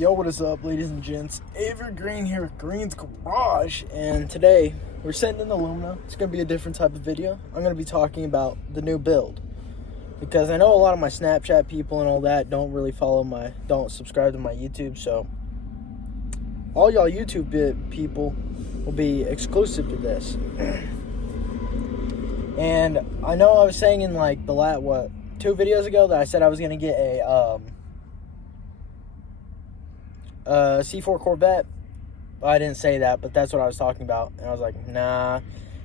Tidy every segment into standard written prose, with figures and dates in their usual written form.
Yo, what is up, ladies and gents? Avery Green here with Green's Garage, and today we're sitting in the Lumina. It's going to be a different type of video. I'm going to be talking about the new build, because I know a lot of my Snapchat people and all that don't subscribe to my YouTube, so all y'all YouTube people will be exclusive to this. And I know I was saying in like the 2 videos ago that I said I was going to get a C4 Corvette. Well, I didn't say that, but that's what I was talking about. And I was like, nah.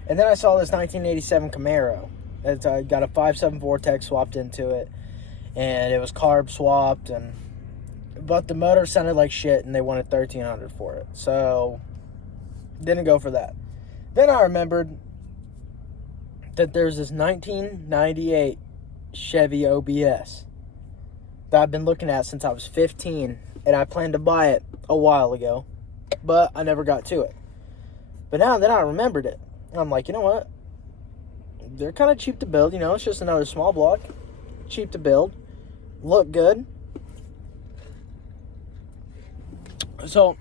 And then I saw this 1987 Camaro. It's got a 5.7 Vortex swapped into it. And it was carb swapped. But the motor sounded like shit, and they wanted $1,300 for it. So, didn't go for that. Then I remembered that there's this 1998 Chevy OBS that I've been looking at since I was 15. And I planned to buy it a while ago, but I never got to it. But now that I remembered it, I'm like, you know what? They're kind of cheap to build. You know, it's just another small block. Cheap to build. Look good. So,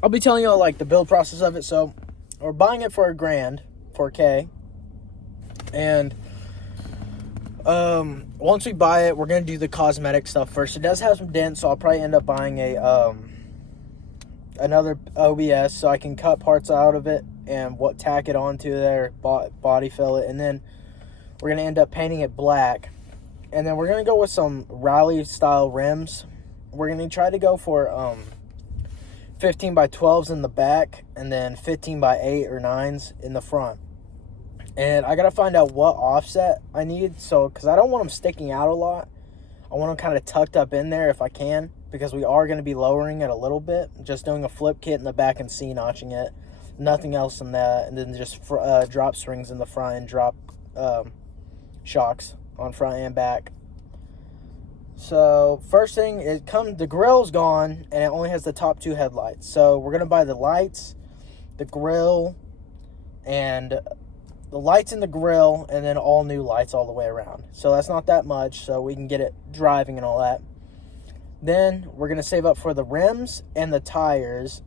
I'll be telling you like the build process of it. So, we're buying it for $1,000, $4K. And once we buy it, we're gonna do the cosmetic stuff first. It does have some dents, so I'll probably end up buying another OBS so I can cut parts out of it and tack it onto there, body fill it, and then we're gonna end up painting it black. And then we're gonna go with some rally style rims. We're gonna try to go for 15 by 12s in the back, and then 15 by 8 or 9s in the front. And I got to find out what offset I need. So, because I don't want them sticking out a lot. I want them kind of tucked up in there if I can. Because we are going to be lowering it a little bit. Just doing a flip kit in the back and C-notching it. Nothing else in that. And then just drop springs in the front and drop shocks on front and back. So, first thing, the grill's gone. And it only has the top 2 headlights. So, we're going to buy the lights, the grill, and the lights in the grill, and then all new lights all the way around. So that's not that much, so we can get it driving and all that. Then we're going to save up for the rims and the tires,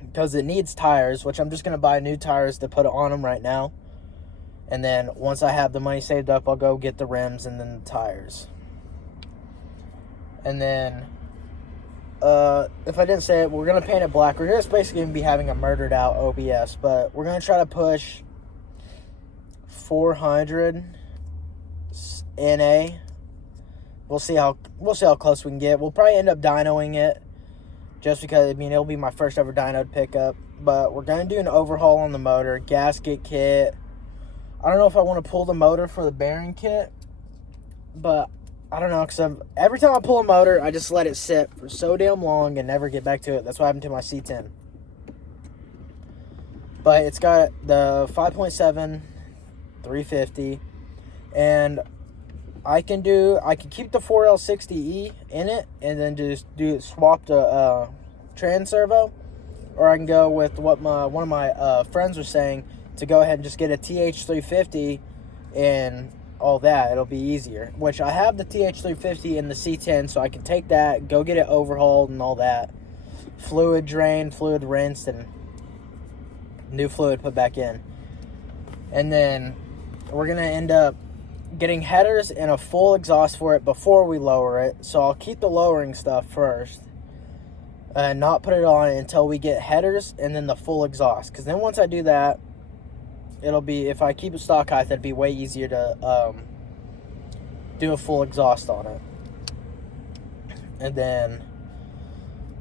because it needs tires, which I'm just going to buy new tires to put on them right now. And then once I have the money saved up, I'll go get the rims and then the tires. And then, if I didn't say it, we're going to paint it black. We're just basically going to be having a murdered out OBS, but we're going to try to push 400 NA. We'll see how close we can get. We'll probably end up dynoing it, just because it'll be my first ever dynoed pickup. But we're gonna do an overhaul on the motor, gasket kit. I don't know if I want to pull the motor for the bearing kit, but I don't know, because every time I pull a motor, I just let it sit for so damn long and never get back to it. That's what happened to my C10. But it's got the 5.7 350, and I can keep the 4L60E in it, and then just swap the trans servo, or I can go with what one of my friends was saying, to go ahead and just get a TH350 and all that. It'll be easier, which I have the TH350 in the C10, so I can take that, go get it overhauled and all that, fluid drained, fluid rinsed, and new fluid put back in. And then we're going to end up getting headers and a full exhaust for it before we lower it. So I'll keep the lowering stuff first and not put it on until we get headers and then the full exhaust. Because then once I do that, it'll be, if I keep it stock height, that'd be way easier to do a full exhaust on it. And then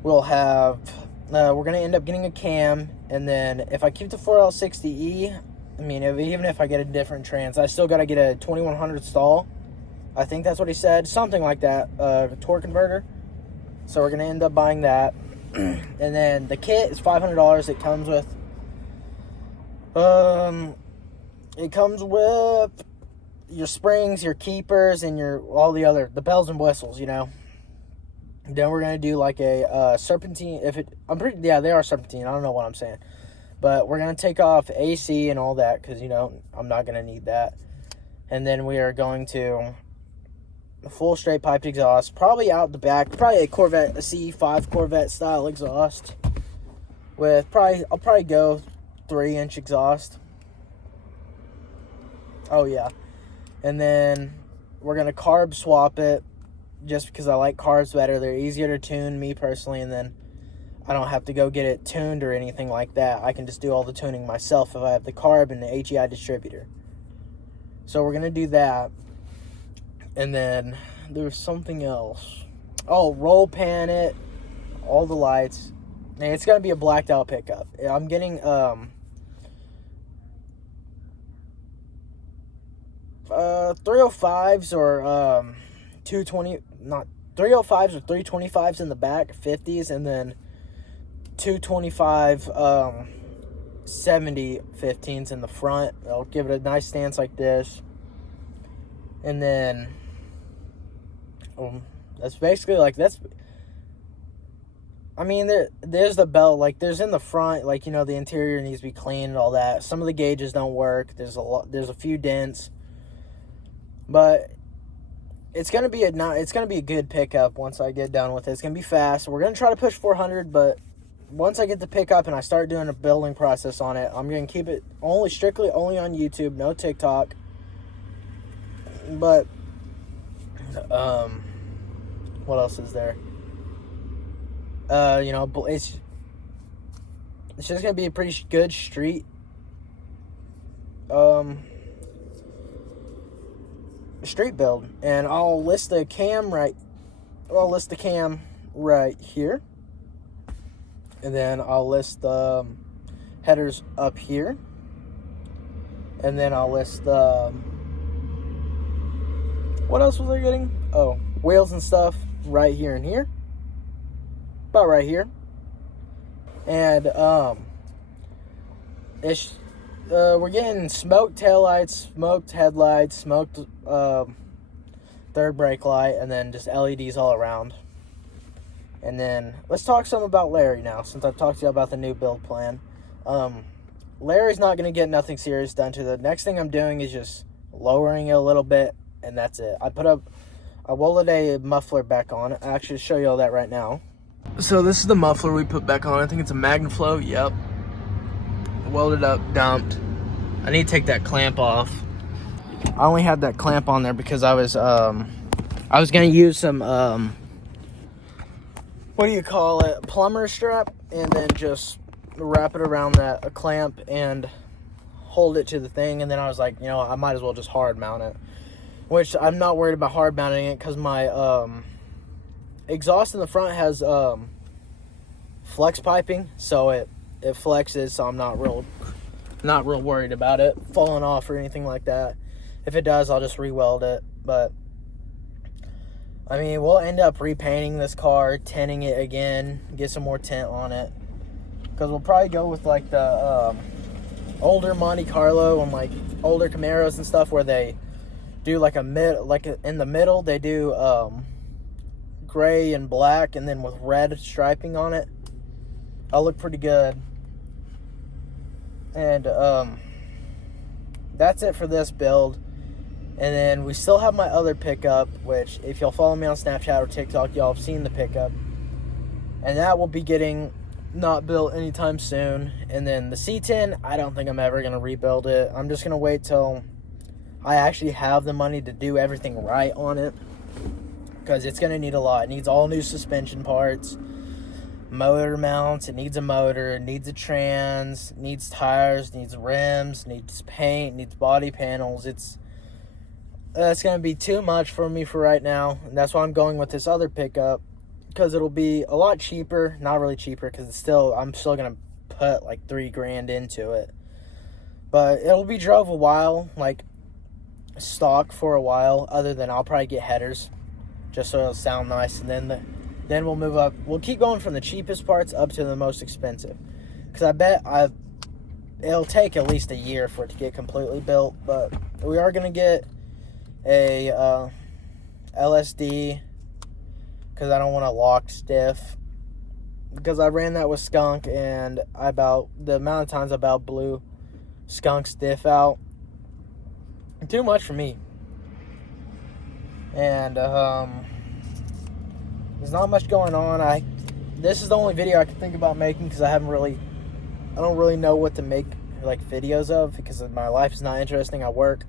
we'll have, we're going to end up getting a cam. And then if I keep the 4L60E, even if I get a different trans, I still got to get a 2100 stall. I think that's what he said. Something like that. Torque converter. So we're going to end up buying that. And then the kit is $500. It comes with your springs, your keepers, and the bells and whistles, Then we're going to do like a serpentine. They are serpentine. I don't know what I'm saying. But we're going to take off AC and all that, because, I'm not going to need that. And then we are going to full straight piped exhaust, probably out the back, probably a Corvette, a CE5 Corvette style exhaust with I'll probably go 3-inch exhaust. Oh yeah. And then we're going to carb swap it just because I like carbs better. They're easier to tune, me personally, and then I don't have to go get it tuned or anything like that. I can just do all the tuning myself if I have the carb and the HEI distributor. So we're going to do that. And then there's something else. Oh, roll pan it, all the lights. And it's going to be a blacked out pickup. I'm getting 305s or 220, not 305s or 325s in the back, 50s, and then 225 70 15s in the front. I'll give it a nice stance like this. And then that's basically like I mean, there's the belt, like there's in the front, like, you know, the interior needs to be cleaned and all that. Some of the gauges don't work. There's a few dents. But it's gonna be a good pickup once I get done with it. It's gonna be fast. We're gonna try to push 400, but once I get the pickup and I start doing a building process on it, I'm gonna keep it strictly only on YouTube, no TikTok. But what else is there? You know, it's just gonna be a pretty good street. Street build, and I'll list the cam right here, and then I'll list the headers up here, and then I'll list the what else was I getting? Oh, wheels and stuff right here and here, about right here, and we're getting smoked taillights, smoked headlights, smoked third brake light, and then just LEDs all around. And then let's talk some about Larry now, since I've talked to you about the new build plan. Larry's not going to get nothing serious done to the next thing I'm doing is just lowering it a little bit, and that's it. I welded a muffler back on. I'll actually show you all that right now. So this is the muffler we put back on. I think it's a MagnaFlow. Yep. Welded up, dumped. I need to take that clamp off. I only had that clamp on there because I was gonna use some what do you call it, plumber strap, and then just wrap it around that clamp and hold it to the thing. And then I was like, you know, I might as well just hard mount it, which I'm not worried about hard mounting it because my exhaust in the front has flex piping, so it flexes, so I'm not real worried about it falling off or anything like that. If it does, I'll just re-weld it. But I mean, we'll end up repainting this car, tinting it again, get some more tint on it, because we'll probably go with like the older Monte Carlo and like older Camaros and stuff, where they do like in the middle they do gray and black, and then with red striping on it. I'll look pretty good. And that's it for this build. And then we still have my other pickup, which if y'all follow me on Snapchat or TikTok, y'all have seen the pickup. And that will be getting not built anytime soon. And then the C10, I don't think I'm ever going to rebuild it. I'm just going to wait till I actually have the money to do everything right on it, because it's going to need a lot. It needs all new suspension parts, motor mounts, it needs a motor, it needs a trans, it needs tires, it needs rims, it needs paint, it needs body panels. That's going to be too much for me for right now, and that's why I'm going with this other pickup, because it'll be a lot cheaper. Not really cheaper, because I'm still going to put like $3,000 into it, but it'll be drove a while, like stock for a while, other than I'll probably get headers just so it'll sound nice, and then we'll move up. We'll keep going from the cheapest parts up to the most expensive, because I bet it'll take at least a year for it to get completely built. But we are going to get a LSD, because I don't want to lock stiff, because I ran that with Skunk, and the amount of times I about blew Skunk stiff out, too much for me. and there's not much going on. This is the only video I can think about making because I don't really know what to make like videos of because my life is not interesting. I work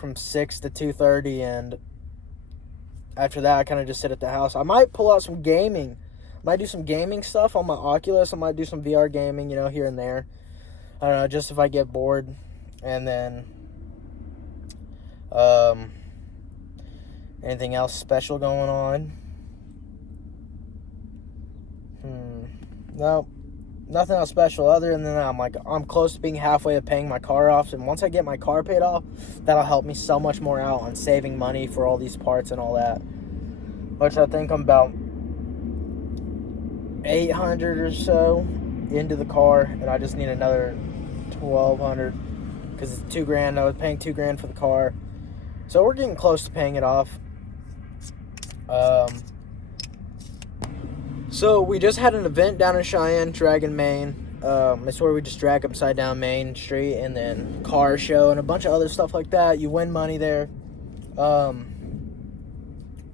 from 6 to 2:30, and after that I kind of just sit at the house. I might pull out some gaming. I might do some gaming stuff on my Oculus. I might do some VR gaming, here and there. I don't know, just if I get bored. And then anything else special going on? No, nothing else special other than that. I'm close to being halfway to paying my car off, and once I get my car paid off, that'll help me so much more out on saving money for all these parts and all that, which I think I'm about $800 or so into the car, and I just need another $1,200 because it's $2,000. I was paying $2,000 for the car, so we're getting close to paying it off. So we just had an event down in Cheyenne, Dragon, Maine. It's where we just drag upside down Main Street, and then car show and a bunch of other stuff like that. You win money there. That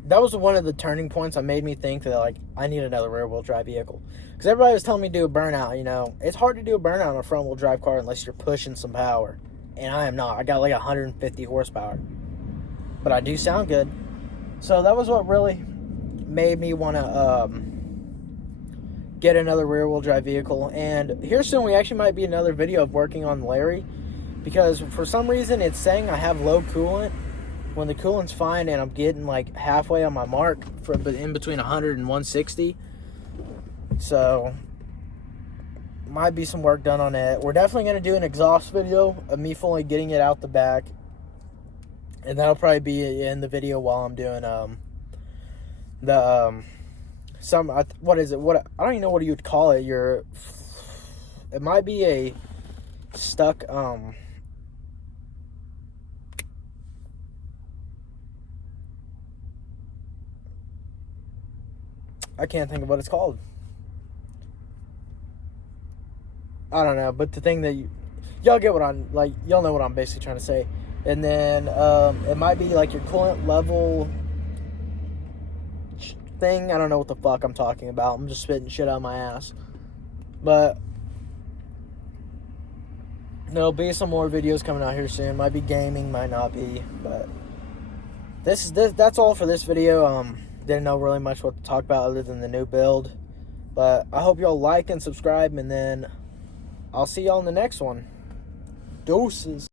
was one of the turning points that made me think that I need another rear wheel drive vehicle, because everybody was telling me to do a burnout. It's hard to do a burnout on a front wheel drive car unless you're pushing some power, and I am not. I got 150 horsepower, but I do sound good. So that was what really made me want to get another rear wheel drive vehicle. And here soon we actually might be another video of working on Larry, because for some reason it's saying I have low coolant when the coolant's fine, and I'm getting halfway on my mark for in between 100 and 160. So might be some work done on it. We're definitely going to do an exhaust video of me fully getting it out the back, and that'll probably be in the video while I'm doing what is it? I don't even know what you would call it. It might be a stuck I can't think of what it's called. I don't know, but the thing that y'all get what I'm y'all know what I'm basically trying to say. And then it might be your coolant level thing. I don't know what the fuck I'm talking about. I'm just spitting shit out my ass. But there'll be some more videos coming out here soon. Might be gaming, might not be. But that's all for this video. Didn't know really much what to talk about other than the new build. But I hope y'all like and subscribe, and then I'll see y'all in the next one. Deuces.